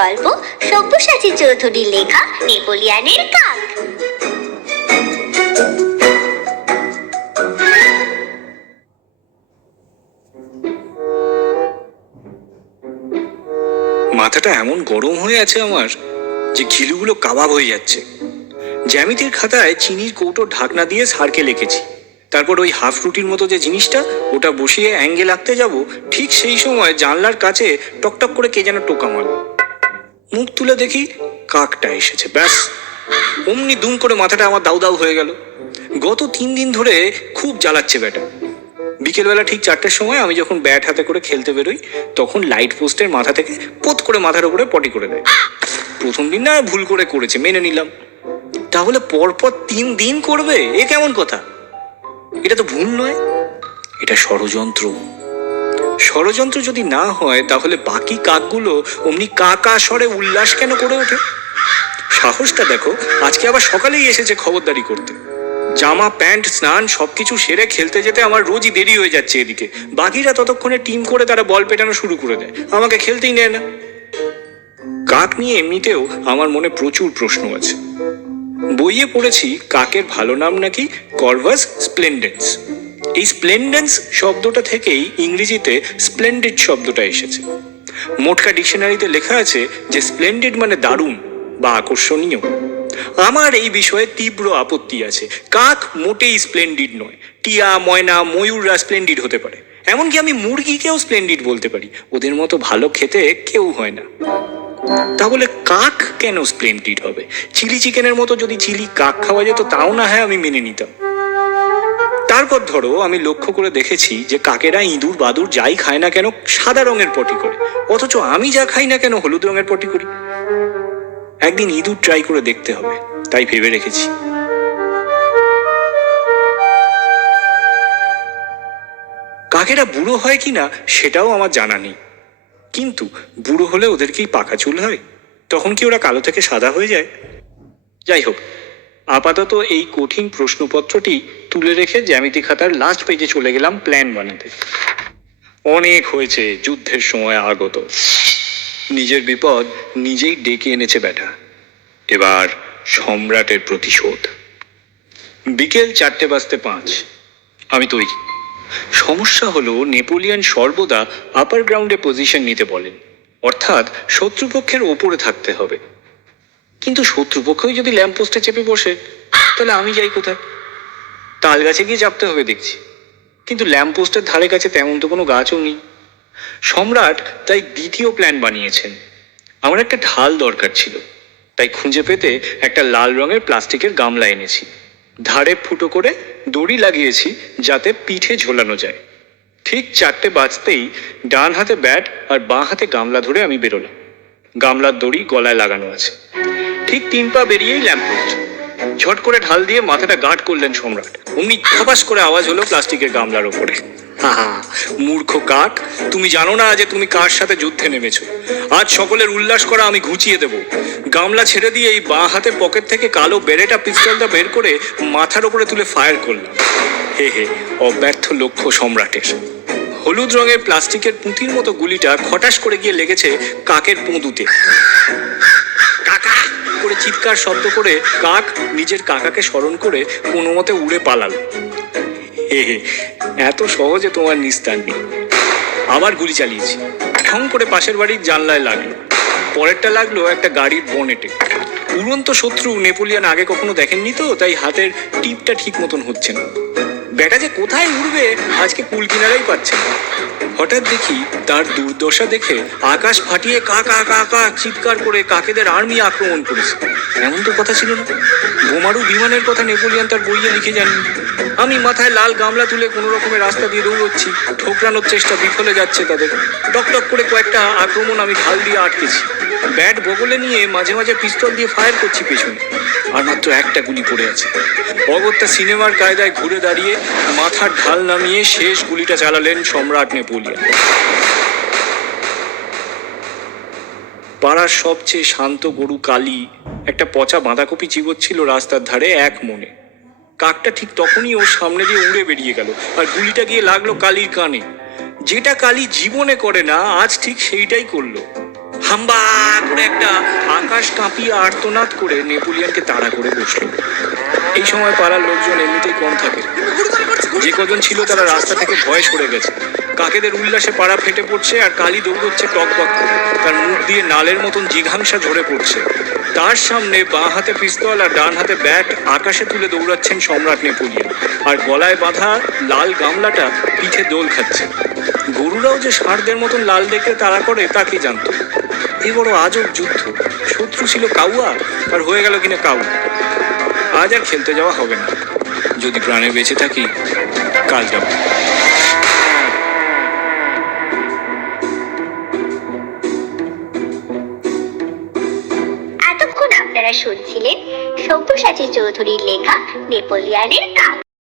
গল্প সব্যসাচী চৌধুরীর লেখা নেপোলিয়ানের কাক। মাথাটা এমন গরম হয়ে আছে আমার যে ঘিলুগুলো কাবাব হয়ে যাচ্ছে। জ্যামিতির খাতায় চিনির কৌটো ঢাকনা দিয়ে সারকে লিখেছি। তারপর ওই হাফ রুটির মতো যে জিনিসটা, ওটা বসিয়ে অ্যাঙ্গেল আঁকতে যাব, ঠিক সেই সময় জানলার কাছে টকটক করে কে যেন টোকা মারল। মুখ তুলে দেখি কাকটা এসেছে, ব্যাস। অমনি দুম করে মাথাটা আমার দাউ দাউ হয়ে গেল। গত তিন দিন ধরে খুব জ্বালাচ্ছে ব্যাটা। বিকেলবেলা ঠিক চারটের সময় আমি যখন ব্যাট হাতে করে খেলতে বেরোই, তখন লাইট পোস্টের মাথা থেকে পোত করে মাথার উপরে পটি করে দেয়। প্রথম দিন না ভুল করে করেছে, মেনে নিলাম। তাহলে পরপর তিন দিন করবে? এ কেমন কথা? এটা তো ভুল নয়। এটা ষড়যন্ত্র। ষড়যন্ত্র যদি না হয়, তাহলে বাকি কাকগুলো অমনি কাকা স্বরে উল্লাস কেন করে ওঠে? সাহসটা দেখো, আজকে আবার সকালেই এসেছে খবরদারি করতে। জামা, প্যান্ট, স্নান, সবকিছু সেরে খেলতে যেতে আমার রোজই দেরি হয়ে যাচ্ছে এদিকে। বাকিরা ততক্ষণে টিম করে তারা বল পেটানো শুরু করে দেয়। আমাকে খেলতেই নেয় না। কাক নিয়ে এমনিতেও আমার মনে প্রচুর প্রশ্ন আছে। বইয়ে পড়েছি, কাকের ভালো নাম নাকি? কর্ভাস স্প্লেন্ডেন্স। এই স্প্লেন্ডেন্স শব্দটা থেকেই ইংরেজিতে স্প্লেন্ডিড শব্দটা এসেছে। মোটকা ডিকশনারিতে লেখা আছে যে স্প্লেন্ডিড মানে দারুণ বা আকর্ষণীয়। আমার এই বিষয়ে তীব্র আপত্তি আছে। কাক মোটেই স্প্লেন্ডিড নয়। টিয়া, ময়না, ময়ূররা স্প্লেন্ডিড হতে পারে। এমনকি আমি মুরগিকেও স্প্লেন্ডিড বলতে পারি। ওদের মতো ভালো খেতে কেউ হয় না। তাহলে কাক কেন স্প্লেন্ডিড হবে? চিলি চিকেনের মতো যদি চিলি কাক খাওয়া যেত, তাও না হয় আমি মেনে নিতাম। তারপর ধরো, আমি লক্ষ্য করে দেখেছি যে কাকেরা ইঁদুর বাদুর যাই খায় না কেন সাদা রঙের পটি করে। অথচ আমি যা খাই না কেন হলুদ রঙের পটি করি। একদিন ইঁদুর ট্রাই করে দেখতে হবে, তাই ভেবে রেখেছি। কাকেরা বুড়ো হয় কিনা সেটাও আমার জানা নেই। কিন্তু বুড়ো হলে ওদের কি পাকা চুল হয়, তখন কি ওরা কালো থেকে সাদা হয়ে যায়? যাই হোক, আপাতত এই কঠিন প্রশ্নপত্রটি তুলে রেখে জ্যামিতি খাতার লাস্ট পেজে চলে গেলাম প্ল্যান বানাতে। অনেক হয়েছে যুদ্ধের সময় আগত। নিজের বিপদ নিজেই ডেকে এনেছে ব্যাটা। এবার সম্রাটের প্রতিশোধ। বিকেল চারটে বাজতে পাঁচ। আমি তৈরি। সমস্যা হলো নেপোলিয়ান সর্বদা আপার গ্রাউন্ডে পজিশন নিতে বলেন। অর্থাৎ শত্রুপক্ষের ওপরে থাকতে হবে। কিন্তু শত্রুপক্ষই যদি ল্যাম্পপোস্টে চেপে বসে, তাহলে আমি যাই কোথায়? তাল গাছে গিয়ে চাপতে হবে দেখছি। কিন্তু ল্যাম্পপোস্টের ধারে কাছে তেমন তো কোনো গাছও নেই। সম্রাট তাই দ্বিতীয় প্ল্যান বানিয়েছেন। আমার একটা ঢাল দরকার ছিল। তাই খুঁজে পেতে একটা লাল রঙের প্লাস্টিকের গামলা এনেছি। ধারে ফুটো করে দড়ি লাগিয়েছি যাতে পিঠে ঝোলানো যায়। ঠিক চারটে বাজতেই ডান হাতে ব্যাট আর বাঁ হাতে গামলা ধরে আমি বেরোলাম। গামলার দড়ি গলায় লাগানো আছে। ঠিক তিন পা বেরিয়েই ল্যাম্পপোস্ট। ঝট করে ঢাল দিয়ে মাথাটা গাঁট করলেন সম্রাট। অমনি খাপাস করে আওয়াজ হলো প্লাস্টিকের গামলার ওপরে। মূর্খ কাক, তুমি জানো না যে তুমি কার সাথে যুদ্ধে নেমেছো। আজ সকলের উল্লাস করা আমি ঘুচিয়ে দেব। গামলা ছেড়ে দিয়ে এই বাঁ হাতে পকেট থেকে কালো বেরেটা পিস্তলটা বের করে মাথার ওপরে তুলে ফায়ার করলাম। হে হে, অব্যর্থ লক্ষ্য সম্রাটের। হলুদ রঙের প্লাস্টিকের পুঁতির মতো গুলিটা খটাস করে গিয়ে লেগেছে কাকের পুঁদুতে। করে চিৎকার শব্দ করে কাক নিজের কাকাকে স্মরণ করে কোনো মতে উড়ে পালালো। হে হে, এত সহজে তোমার নিস্তার নেই। আবার গুলি চালিয়েছি। ঠং করে পাশের বাড়ির জানলায় লাগল। পরেরটা লাগল একটা গাড়ির বনেটে। উড়ন্ত শত্রু নেপোলিয়ান আগে কখনো দেখেননি তো? তাই হাতের টিপটা ঠিক মতন হচ্ছে না। ব্যাটা যে কোথায় উড়বে, আজকে কুল কিনারাই পাচ্ছে না। হঠাৎ দেখি তার দুর্দশা দেখে আকাশ ফাটিয়ে কা কা কা কা চিৎকার করে কাকেদের আর্মি আক্রমণ করেছে। এমন তো কথা ছিল না। বোমারু বিমানের কথা নেপোলিয়ান তার বইয়ে লিখে যাননি আমি মাথায় লাল গামলা তুলে কোনো রকমের রাস্তা দিয়ে দৌড়চ্ছি। ঠোকরানোর চেষ্টা বিফলে যাচ্ছে তাদের। টক টক করে কয়েকটা আক্রমণ আমি ঢাল দিয়ে আটকেছি। ব্যাট বগলে নিয়ে মাঝে মাঝে পিস্তল দিয়ে ফায়ার করছি পেছনে। আর মাত্র একটা গুলি পড়ে আছে। অগত্যা সিনেমার কায়দায় ঘুরে দাঁড়িয়ে মাথার ঢাল নামিয়ে শেষ গুলিটা চালালেন সম্রাট নেপোলিয়ন। পাড়ার সবচেয়ে শান্ত গরু কালী একটা পচা বাঁধাকপি চিবোচ্ছিল রাস্তার ধারে এক মনে। কাকটা ঠিক তখনই ওর সামনে দিয়ে উড়ে বেরিয়ে গেল আর গুলিটা গিয়ে লাগল কালির কানে। যেটা কালি জীবনে করে না, আজ ঠিক সেইটাই করল। হাম্বা করে একটা আকাশ কাঁপিয়ে আর্তনাদ করে নেপোলিয়ানকে তাড়া করে বসল। এই সময় পাড়ার লোকজন এমনিতেই কম থাকে। যে কজন ছিল তারা রাস্তা থেকে ভয় সরে গেছে। কাকেদের উল্লাসে পাড়া ফেটে পড়ছে আর কালি দৌড়চ্ছে টক করে। তার মুখ দিয়ে নালের মতন জিঘাংসা ঝরে পড়ছে। তার সামনে বাঁ হাতে পিস্তল আর ডান হাতে ব্যাট আকাশে তুলে দৌড়াচ্ছেন সম্রাট নেপোলিয়ন। আর গলায় বাঁধা লাল গামলাটা পিঠে দোল খাচ্ছে। গরুরাও যে ষাঁড়দের মতন লাল দেখে তাড়া করে, তা কি জানতো? এ বড় আজব যুদ্ধ। শত্রু ছিল কাউয়া আর হয়ে গেল কিনা কাউ। আজ আর খেলতে যাওয়া হবে না। যদি প্রাণে বেঁচে থাকি, কাল যাব। শুনছিলেন সব্যসাচী চৌধুরীর লেখা নেপোলিয়ানের কাপ